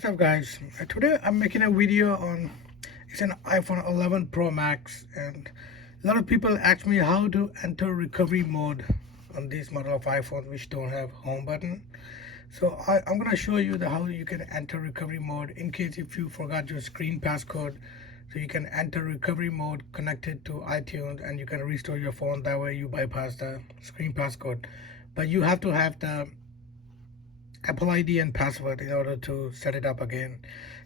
What's up guys? Today I'm making a video on it's an iPhone 11 Pro Max, and a lot of people ask me how to enter recovery mode on this model of iPhone which don't have home button. So I'm gonna show you how you can enter recovery mode in case if you forgot your screen passcode. So you can enter recovery mode connected to iTunes and you can restore your phone. That way you bypass the screen passcode, but you have to have the Apple ID and password in order to set it up again.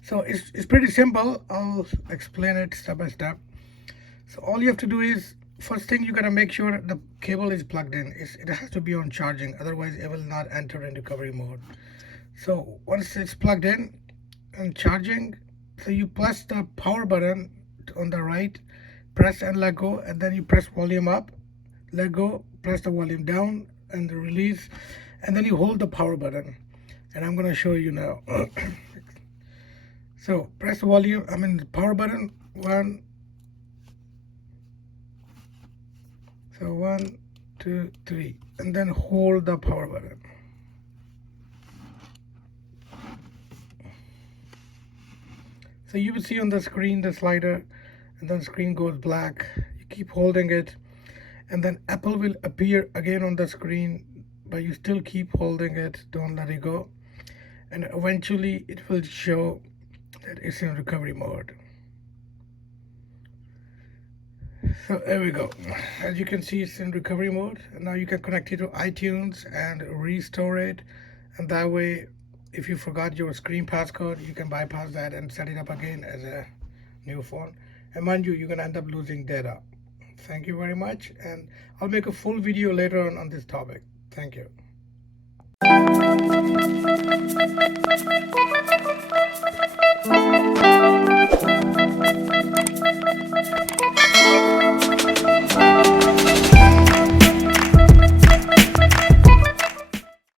So it's pretty simple. I'll explain it step by step. So all you have to do is, first thing, you gotta make sure the cable is plugged in. It has to be on charging, otherwise it will not enter in recovery mode. So once it's plugged in and charging, so you press the power button on the right, press and let go, and then you press volume up, let go, press the volume down and release, and then you hold the power button. And I'm going to show you now. So press the volume, the power button, one. So 1, 2, 3, and then hold the power button. So you will see on the screen the slider, and then screen goes black. You keep holding it, and then Apple will appear again on the screen, but you still keep holding it, don't let it go. And eventually it will show that it's in recovery mode. So there we go. As you can see, it's in recovery mode. And now you can connect it to iTunes and restore it. And that way, if you forgot your screen passcode, you can bypass that and set it up again as a new phone. And mind you, you're going to end up losing data. Thank you very much. And I'll make a full video later on this topic. Thank you.